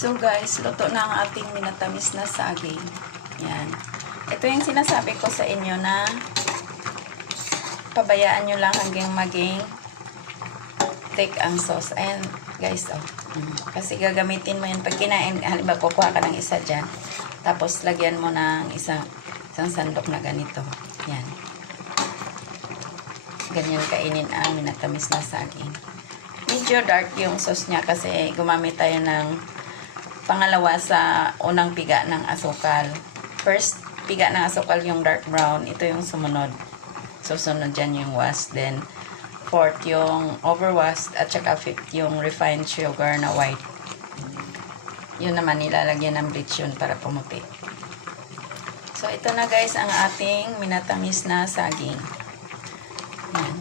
So guys, luto na ang ating minatamis na saging. Yan. Ito yung sinasabi ko sa inyo na pabayaan nyo lang hanggang maging thick ang sauce. Ayan guys, oh. Kasi gagamitin mo yan pag kinain. Halimbawa, kukuha ka ng isa dyan. Tapos lagyan mo ng isang sandok na ganito. Yan. Ganyan kainin ang minatamis na saging. Medyo dark yung sauce niya kasi gumamit tayo ng pangalawa sa unang piga ng asukal. First piga ng asukal yung dark brown. Ito yung sumunod. Susunod dyan yung washed. Then, fourth yung overwashed. At saka fifth yung refined sugar na white. Yun naman nilalagyan ng bleach yun para pumuti. So, ito na guys ang ating minatamis na saging. Yan.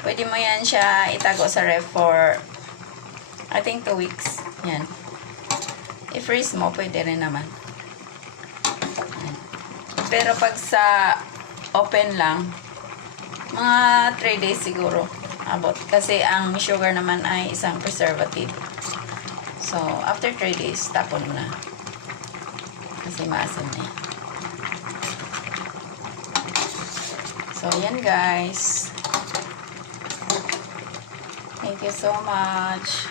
Pwede mo yan siya itago sa ref for I think 2 weeks. Yan. I-freeze mo, pwede rin naman. Yan. Pero pag sa open lang, mga 3 days siguro abot. Kasi ang sugar naman ay isang preservative. So, after 3 days, tapon mo na. Kasi maasim na yan. So, yan guys. Thank you so much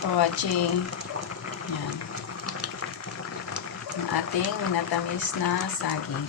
for watching. Yan. Ang ating minatamis na saging.